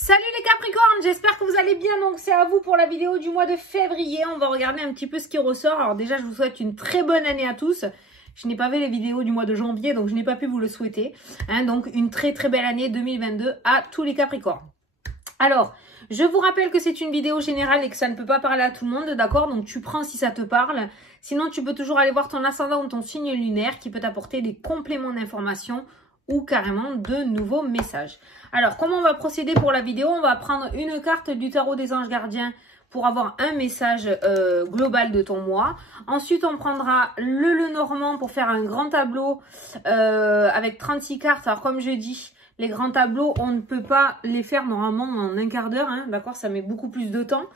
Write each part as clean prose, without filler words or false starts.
Salut les Capricornes, j'espère que vous allez bien. Donc c'est à vous pour la vidéo du mois de février. On va regarder un petit peu ce qui ressort. Alors déjà je vous souhaite une très bonne année à tous. Je n'ai pas vu les vidéos du mois de janvier, donc je n'ai pas pu vous le souhaiter. Donc une très belle année 2022 à tous les Capricornes. Alors, je vous rappelle que c'est une vidéo générale et que ça ne peut pas parler à tout le monde, d'accord? Donc tu prends si ça te parle. Sinon tu peux toujours aller voir ton ascendant ou ton signe lunaire qui peut t'apporter des compléments d'informations ou carrément de nouveaux messages. Alors, comment on va procéder pour la vidéo? On va prendre une carte du tarot des anges gardiens pour avoir un message global de ton mois. Ensuite, on prendra le Lenormand pour faire un grand tableau avec 36 cartes. Alors, comme je dis, les grands tableaux, on ne peut pas les faire normalement en un quart d'heure, hein, d'accord? Ça met beaucoup plus de temps.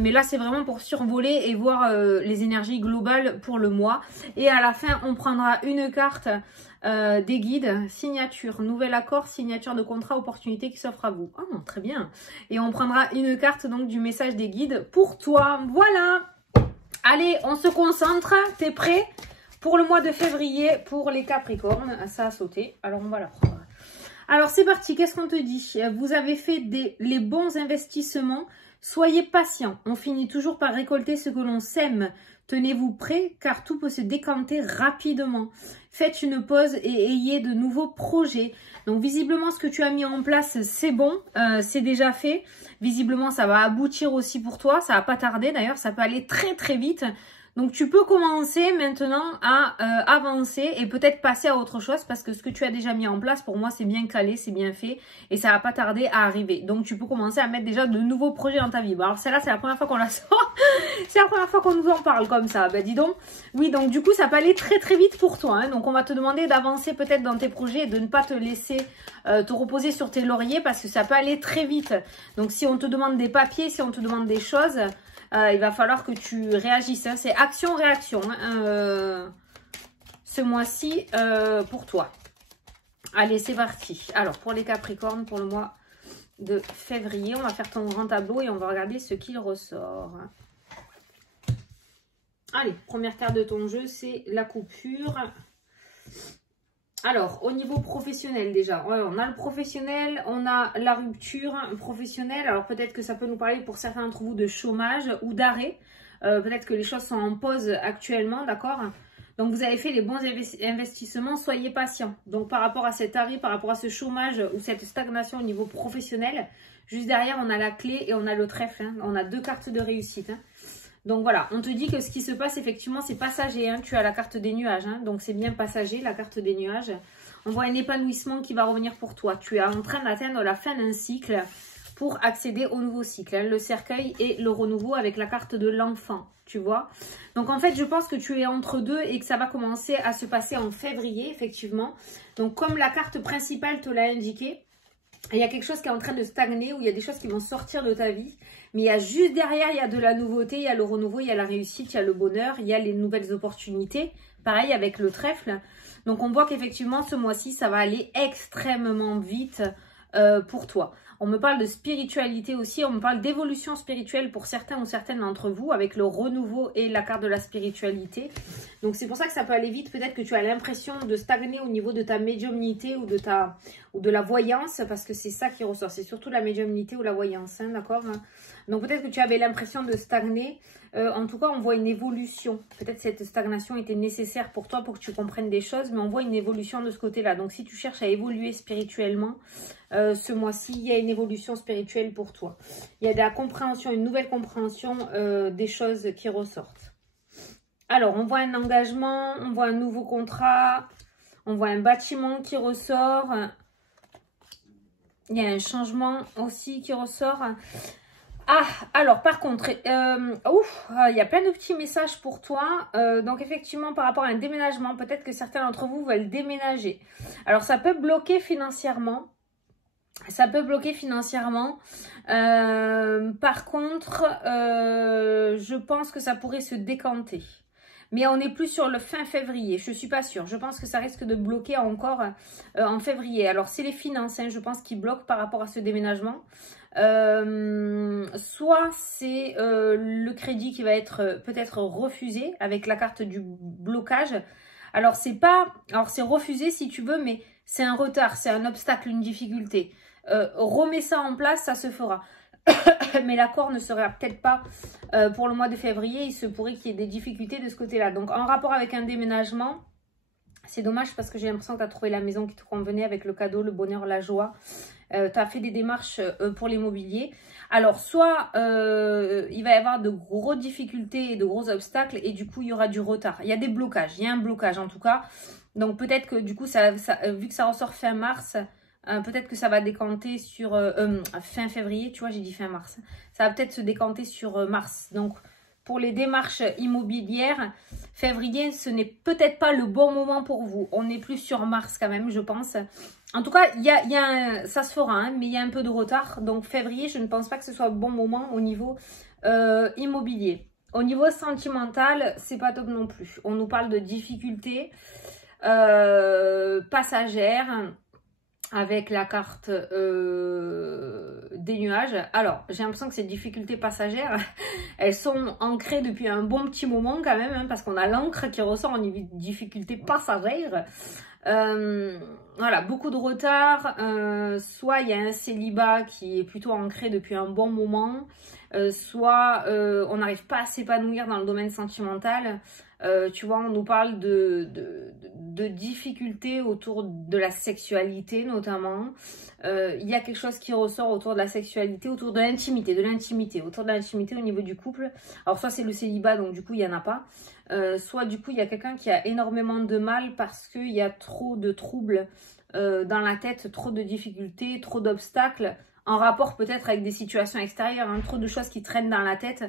Mais là, c'est vraiment pour survoler et voir les énergies globales pour le mois. Et à la fin, on prendra une carte des guides, signature, nouvel accord, signature de contrat, opportunité qui s'offre à vous. Oh, très bien. Et on prendra une carte donc du message des guides pour toi. Voilà. Allez, on se concentre. T'es prêt pour le mois de février pour les Capricornes? Ça a sauté. Alors, on va la prendre. Alors, c'est parti. Qu'est-ce qu'on te dit? Vous avez fait les bons investissements. Soyez patient. On finit toujours par récolter ce que l'on sème. Tenez-vous prêts car tout peut se décanter rapidement. Faites une pause et ayez de nouveaux projets. Donc visiblement ce que tu as mis en place c'est bon, c'est déjà fait. Visiblement ça va aboutir aussi pour toi, ça va pas tarder d'ailleurs, ça peut aller très vite. Donc tu peux commencer maintenant à avancer et peut-être passer à autre chose parce que ce que tu as déjà mis en place pour moi c'est bien calé, c'est bien fait et ça va pas tarder à arriver. Donc tu peux commencer à mettre déjà de nouveaux projets dans ta vie. Bon, alors celle-là c'est la première fois qu'on la sort, c'est la première fois qu'on nous en parle comme ça. Ben dis donc, oui donc du coup ça peut aller très vite pour toi. Hein. Donc on va te demander d'avancer peut-être dans tes projets et de ne pas te laisser te reposer sur tes lauriers parce que ça peut aller très vite. Donc si on te demande des papiers, si on te demande des choses... il va falloir que tu réagisses. Hein. C'est action-réaction hein, ce mois-ci pour toi. Allez, c'est parti. Alors, pour les Capricornes, pour le mois de février, on va faire ton grand tableau et on va regarder ce qu'il ressort. Allez, première carte de ton jeu, c'est la coupure. Alors, au niveau professionnel déjà, on a le professionnel, on a la rupture professionnelle. Alors, peut-être que ça peut nous parler pour certains d'entre vous de chômage ou d'arrêt. Peut-être que les choses sont en pause actuellement, d'accord? Donc, vous avez fait les bons investissements, soyez patient. Donc, par rapport à cet arrêt, par rapport à ce chômage ou cette stagnation au niveau professionnel, juste derrière, on a la clé et on a le trèfle. Hein. On a deux cartes de réussite. Hein. Donc voilà, on te dit que ce qui se passe effectivement c'est passager, hein. Tu as la carte des nuages, hein. Donc c'est bien passager, la carte des nuages. On voit un épanouissement qui va revenir pour toi. Tu es en train d'atteindre la fin d'un cycle pour accéder au nouveau cycle. Hein. Le cercueil et le renouveau avec la carte de l'enfant, tu vois. Donc en fait je pense que tu es entre deux et que ça va commencer à se passer en février effectivement. Donc comme la carte principale te l'a indiqué, il y a quelque chose qui est en train de stagner ou il y a des choses qui vont sortir de ta vie. Mais il y a juste derrière, il y a de la nouveauté, il y a le renouveau, il y a la réussite, il y a le bonheur, il y a les nouvelles opportunités. Pareil avec le trèfle. Donc on voit qu'effectivement ce mois-ci, ça va aller extrêmement vite pour toi. On me parle de spiritualité aussi, on me parle d'évolution spirituelle pour certains ou certaines d'entre vous avec le renouveau et la carte de la spiritualité. Donc c'est pour ça que ça peut aller vite. Peut-être que tu as l'impression de stagner au niveau de ta médiumnité ou de la voyance parce que c'est ça qui ressort. C'est surtout la médiumnité ou la voyance, hein, d'accord? Donc peut-être que tu avais l'impression de stagner. En tout cas, on voit une évolution. Peut-être cette stagnation était nécessaire pour toi pour que tu comprennes des choses, mais on voit une évolution de ce côté-là. Donc si tu cherches à évoluer spirituellement, ce mois-ci, il y a une évolution spirituelle pour toi. Il y a de la compréhension, une nouvelle compréhension des choses qui ressortent. Alors, on voit un engagement, on voit un nouveau contrat, on voit un bâtiment qui ressort. Il y a un changement aussi qui ressort. Ah, alors par contre, il y a plein de petits messages pour toi. Donc effectivement, par rapport à un déménagement, peut-être que certains d'entre vous veulent déménager. Alors ça peut bloquer financièrement. Ça peut bloquer financièrement. Par contre, je pense que ça pourrait se décanter. Mais on n'est plus sur le fin février, je ne suis pas sûre. Je pense que ça risque de bloquer encore en février. Alors, c'est les finances, hein, je pense, qui bloquent par rapport à ce déménagement. Soit c'est le crédit qui va être peut-être refusé avec la carte du blocage. Alors, c'est refusé si tu veux, mais c'est un retard, c'est un obstacle, une difficulté. remets ça en place, ça se fera. Mais l'accord ne sera peut-être pas pour le mois de février. Il se pourrait qu'il y ait des difficultés de ce côté-là. Donc, en rapport avec un déménagement, c'est dommage parce que j'ai l'impression que tu as trouvé la maison qui te convenait avec le cadeau, le bonheur, la joie. Tu as fait des démarches pour l'immobilier. Alors, soit il va y avoir de grosses difficultés et de gros obstacles et du coup, il y aura du retard. Il y a des blocages. Il y a un blocage en tout cas. Donc, peut-être que du coup, vu que ça ressort fin mars... peut-être que ça va décanter sur fin février, tu vois, j'ai dit fin mars. Ça va peut-être se décanter sur mars. Donc, pour les démarches immobilières, février, ce n'est peut-être pas le bon moment pour vous. On est plus sur mars quand même, je pense. En tout cas, ça se fera, hein, mais il y a un peu de retard. Donc, février, je ne pense pas que ce soit le bon moment au niveau immobilier. Au niveau sentimental, c'est pas top non plus. On nous parle de difficultés passagères, avec la carte des nuages. Alors, j'ai l'impression que ces difficultés passagères, elles sont ancrées depuis un bon petit moment quand même, hein, parce qu'on a l'encre qui ressort en difficulté passagère. Voilà, beaucoup de retard. Soit il y a un célibat qui est plutôt ancré depuis un bon moment, soit on n'arrive pas à s'épanouir dans le domaine sentimental. Tu vois, on nous parle de difficultés autour de la sexualité notamment. Il y a quelque chose qui ressort autour de la sexualité, autour de l'intimité, autour de l'intimité au niveau du couple. Alors soit c'est le célibat, donc du coup il n'y en a pas. Soit du coup il y a quelqu'un qui a énormément de mal parce qu'il y a trop de troubles dans la tête, trop de difficultés, trop d'obstacles, en rapport peut-être avec des situations extérieures, hein, trop de choses qui traînent dans la tête.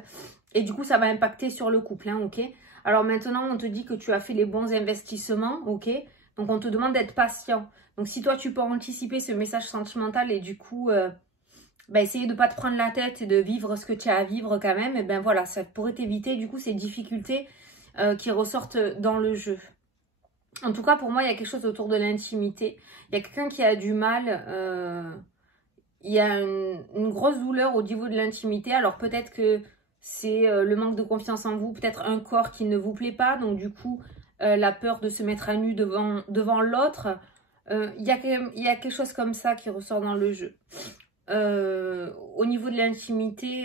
Et du coup ça va impacter sur le couple, hein, ok ? Alors maintenant, on te dit que tu as fait les bons investissements, ok? Donc, on te demande d'être patient. Donc, si toi, tu peux anticiper ce message sentimental et du coup, essayer de ne pas te prendre la tête et de vivre ce que tu as à vivre quand même, et ben voilà, ça pourrait t'éviter du coup ces difficultés qui ressortent dans le jeu. En tout cas, pour moi, il y a quelque chose autour de l'intimité. Il y a quelqu'un qui a du mal, il y a une grosse douleur au niveau de l'intimité. Alors, peut-être que c'est le manque de confiance en vous, peut-être un corps qui ne vous plaît pas, donc du coup, la peur de se mettre à nu devant l'autre. Il y a quelque chose comme ça qui ressort dans le jeu. Au niveau de l'intimité,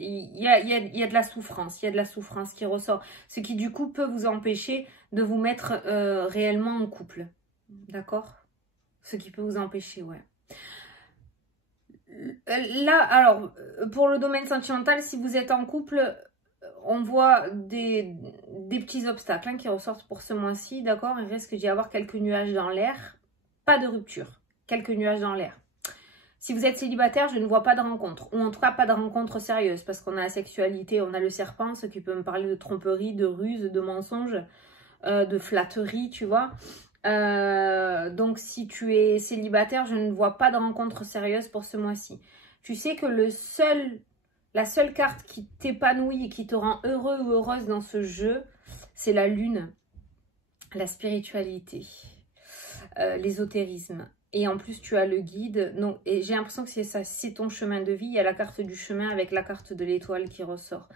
il y a de la souffrance, il y a de la souffrance qui ressort, ce qui du coup peut vous empêcher de vous mettre réellement en couple, d'accord? Ce qui peut vous empêcher, ouais. Là, alors, pour le domaine sentimental, si vous êtes en couple, on voit des petits obstacles qui ressortent pour ce mois-ci, d'accord? Il risque d'y avoir quelques nuages dans l'air, pas de rupture, quelques nuages dans l'air. Si vous êtes célibataire, je ne vois pas de rencontre, ou en tout cas pas de rencontre sérieuse, parce qu'on a la sexualité, on a le serpent, ce qui peut me parler de tromperie, de ruse, de mensonge, de flatterie, tu vois. Donc si tu es célibataire, je ne vois pas de rencontre sérieuse pour ce mois-ci. Tu sais que la seule carte qui t'épanouit et qui te rend heureux ou heureuse dans ce jeu, c'est la lune, la spiritualité, l'ésotérisme. Et en plus, tu as le guide. Donc, et j'ai l'impression que c'est ça, c'est ton chemin de vie. Il y a la carte du chemin avec la carte de l'étoile qui ressort.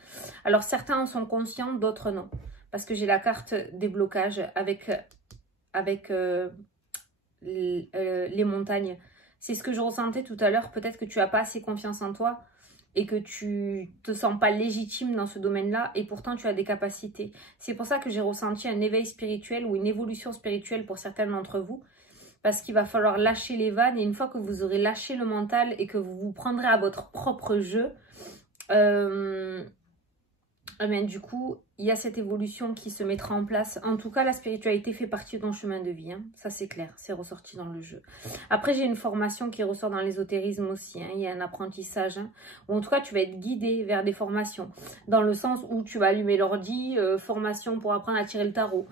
Alors, certains en sont conscients, d'autres non. Parce que j'ai la carte des blocages avec les montagnes. C'est ce que je ressentais tout à l'heure. Peut-être que tu n'as pas assez confiance en toi et que tu te sens pas légitime dans ce domaine-là et pourtant tu as des capacités. C'est pour ça que j'ai ressenti un éveil spirituel ou une évolution spirituelle pour certains d'entre vous. Parce qu'il va falloir lâcher les vannes et une fois que vous aurez lâché le mental et que vous vous prendrez à votre propre jeu, du coup, il y a cette évolution qui se mettra en place. En tout cas, la spiritualité fait partie de ton chemin de vie. Hein. Ça, c'est clair. C'est ressorti dans le jeu. Après, j'ai une formation qui ressort dans l'ésotérisme aussi. Hein. Il y a un apprentissage. Hein. Ou en tout cas, tu vas être guidé vers des formations. Dans le sens où tu vas allumer l'ordi, formation pour apprendre à tirer le tarot.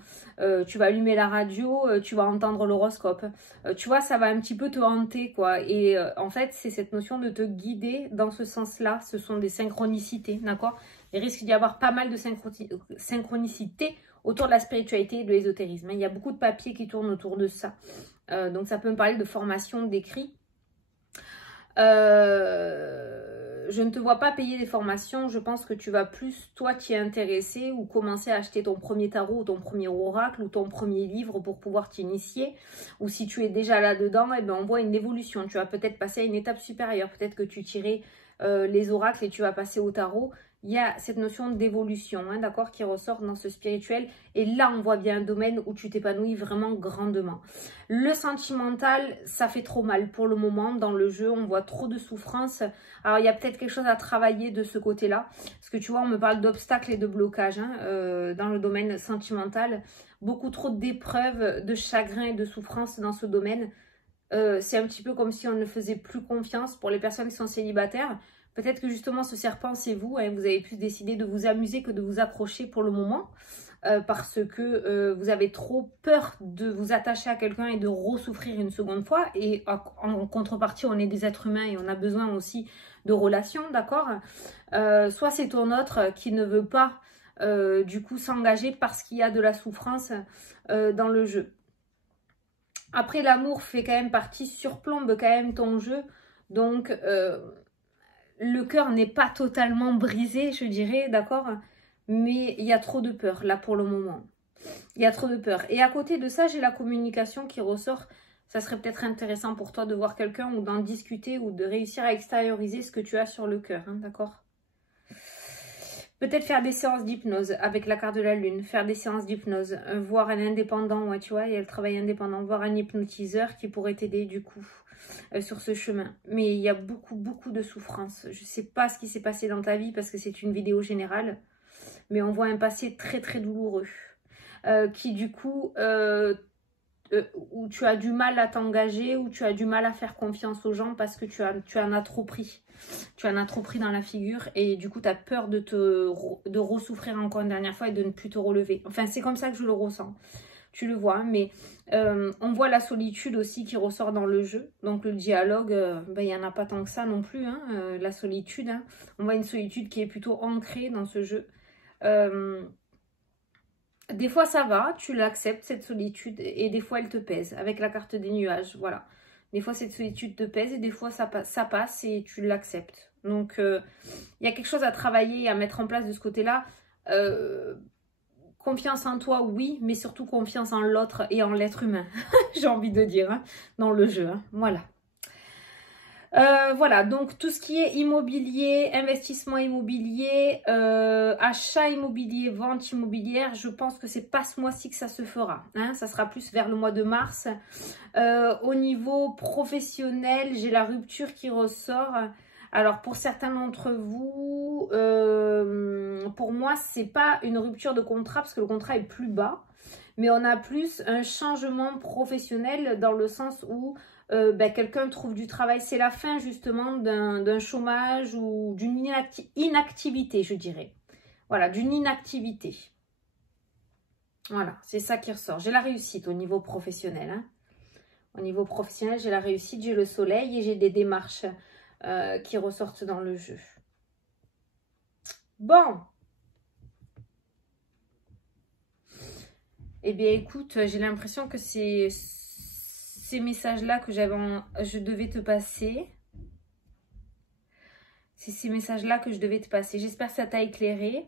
Tu vas allumer la radio, tu vas entendre l'horoscope. Tu vois, ça va un petit peu te hanter, quoi. Et en fait, c'est cette notion de te guider dans ce sens-là. Ce sont des synchronicités, d'accord? Il risque d'y avoir pas mal de synchronicité autour de la spiritualité et de l'ésotérisme. Il y a beaucoup de papiers qui tournent autour de ça. Donc, ça peut me parler de formation, d'écrit. je ne te vois pas payer des formations. Je pense que tu vas plus, toi, t'y intéresser ou commencer à acheter ton premier tarot ou ton premier oracle ou ton premier livre pour pouvoir t'initier. Ou si tu es déjà là-dedans, eh ben, on voit une évolution. Tu vas peut-être passer à une étape supérieure. Peut-être que tu tirais les oracles et tu vas passer au tarot. Il y a cette notion d'évolution, hein, d'accord, qui ressort dans ce spirituel. Et là, on voit bien un domaine où tu t'épanouis vraiment grandement. Le sentimental, ça fait trop mal pour le moment. Dans le jeu, on voit trop de souffrance. Alors, il y a peut-être quelque chose à travailler de ce côté-là. Parce que tu vois, on me parle d'obstacles et de blocages hein, dans le domaine sentimental. Beaucoup trop d'épreuves, de chagrin et de souffrance dans ce domaine. C'est un petit peu comme si on ne faisait plus confiance pour les personnes qui sont célibataires. Peut-être que justement ce serpent c'est vous, hein, vous avez plus décidé de vous amuser que de vous accrocher pour le moment parce que vous avez trop peur de vous attacher à quelqu'un et de ressouffrir une seconde fois et en contrepartie on est des êtres humains et on a besoin aussi de relations, d'accord soit c'est ton autre qui ne veut pas du coup s'engager parce qu'il y a de la souffrance dans le jeu. Après l'amour fait quand même partie, surplombe quand même ton jeu, donc le cœur n'est pas totalement brisé, je dirais, d'accord? Mais il y a trop de peur, là, pour le moment. Il y a trop de peur. Et à côté de ça, j'ai la communication qui ressort. Ça serait peut-être intéressant pour toi de voir quelqu'un ou d'en discuter ou de réussir à extérioriser ce que tu as sur le cœur, hein, d'accord? Peut-être faire des séances d'hypnose avec la carte de la lune, faire des séances d'hypnose, voir un indépendant, ouais, tu vois, il y a le travail indépendant, voir un hypnotiseur qui pourrait t'aider du coup sur ce chemin. Mais il y a beaucoup de souffrance. Je ne sais pas ce qui s'est passé dans ta vie parce que c'est une vidéo générale, mais on voit un passé très douloureux qui du coup, où tu as du mal à t'engager, où tu as du mal à faire confiance aux gens parce que tu en as trop pris. Tu en as trop pris dans la figure et du coup tu as peur de ressouffrir encore une dernière fois et de ne plus te relever. Enfin c'est comme ça que je le ressens. Tu le vois, mais on voit la solitude aussi qui ressort dans le jeu. Donc le dialogue, il n'y en a pas tant que ça non plus, hein, la solitude. Hein. On voit une solitude qui est plutôt ancrée dans ce jeu. Des fois ça va, tu l'acceptes cette solitude et des fois elle te pèse avec la carte des nuages, voilà. Des fois cette solitude te pèse et des fois ça passe et tu l'acceptes. Donc il y a quelque chose à travailler et à mettre en place de ce côté-là. Confiance en toi, oui, mais surtout confiance en l'autre et en l'être humain, j'ai envie de dire, hein, dans le jeu, hein, voilà. Voilà, donc tout ce qui est immobilier, investissement immobilier, achat immobilier, vente immobilière, je pense que c'est pas ce mois-ci que ça se fera. Hein, ça sera plus vers le mois de mars. Au niveau professionnel, j'ai la rupture qui ressort. Alors pour certains d'entre vous, pour moi, c'est pas une rupture de contrat parce que le contrat est plus bas. Mais on a plus un changement professionnel dans le sens où quelqu'un trouve du travail. C'est la fin justement d'un chômage ou d'une inactivité, je dirais. Voilà, d'une inactivité. Voilà, c'est ça qui ressort. J'ai la réussite au niveau professionnel. Hein. Au niveau professionnel, j'ai la réussite, j'ai le soleil et j'ai des démarches qui ressortent dans le jeu. Bon. Eh bien, écoute, j'ai l'impression que c'est ces messages-là que je devais te passer. C'est ces messages-là que je devais te passer. J'espère que ça t'a éclairé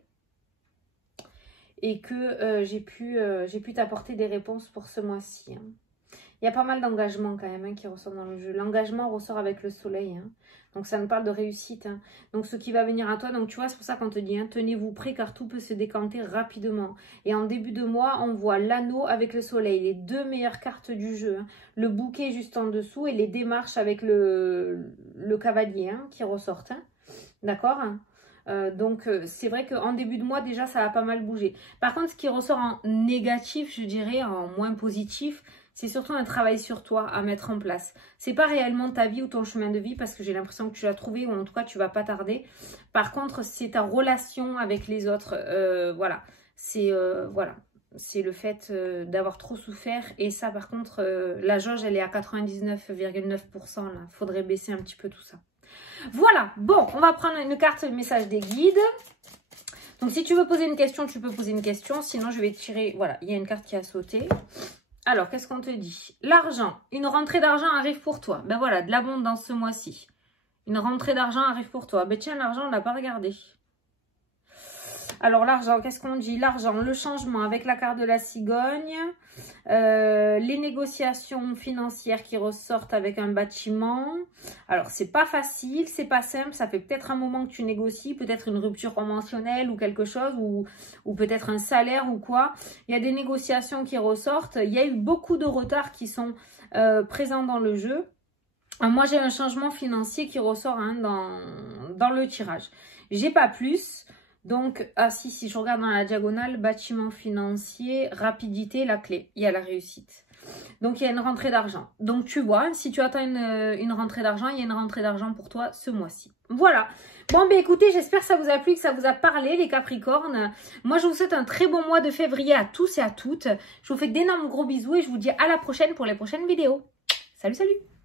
et que j'ai pu t'apporter des réponses pour ce mois-ci. Hein. Il y a pas mal d'engagement quand même hein, qui ressort dans le jeu. L'engagement ressort avec le soleil. Hein. Donc ça nous parle de réussite. Hein. Donc ce qui va venir à toi. Donc tu vois, c'est pour ça qu'on te dit, hein, tenez-vous prêts car tout peut se décanter rapidement. Et en début de mois, on voit l'anneau avec le soleil. Les deux meilleures cartes du jeu. Hein. Le bouquet juste en dessous et les démarches avec le cavalier hein, qui ressortent. Hein. D'accord donc c'est vrai qu'en début de mois déjà ça a pas mal bougé. Par contre ce qui ressort en négatif, je dirais en moins positif, c'est surtout un travail sur toi à mettre en place. C'est pas réellement ta vie ou ton chemin de vie parce que j'ai l'impression que tu l'as trouvé ou en tout cas tu vas pas tarder. Par contre c'est ta relation avec les autres. Voilà, c'est le fait d'avoir trop souffert et ça par contre la jauge elle est à 99,9% là. Faudrait baisser un petit peu tout ça. Voilà, bon, on va prendre une carte message des guides. Donc, si tu veux poser une question, tu peux poser une question. Sinon, je vais tirer... Voilà, il y a une carte qui a sauté. Alors, qu'est-ce qu'on te dit? L'argent. Une rentrée d'argent arrive pour toi. Ben voilà, de l'abondance ce mois-ci. Une rentrée d'argent arrive pour toi. Ben tiens, l'argent, on l'a pas regardé. Alors l'argent, qu'est-ce qu'on dit? L'argent, le changement avec la carte de la cigogne, les négociations financières qui ressortent avec un bâtiment. Alors c'est pas facile, c'est pas simple, ça fait peut-être un moment que tu négocies, peut-être une rupture conventionnelle ou quelque chose, ou peut-être un salaire ou quoi. Il y a des négociations qui ressortent, il y a eu beaucoup de retards qui sont présents dans le jeu. Moi j'ai un changement financier qui ressort hein, dans le tirage. J'ai pas plus. Donc, ah si je regarde dans la diagonale, bâtiment financier, rapidité, la clé, il y a la réussite. Donc, il y a une rentrée d'argent. Donc, tu vois, si tu attends une rentrée d'argent, il y a une rentrée d'argent pour toi ce mois-ci. Voilà. Bon, ben écoutez, j'espère que ça vous a plu, que ça vous a parlé, les Capricornes. Moi, je vous souhaite un très bon mois de février à tous et à toutes. Je vous fais d'énormes gros bisous et je vous dis à la prochaine pour les prochaines vidéos. Salut, salut!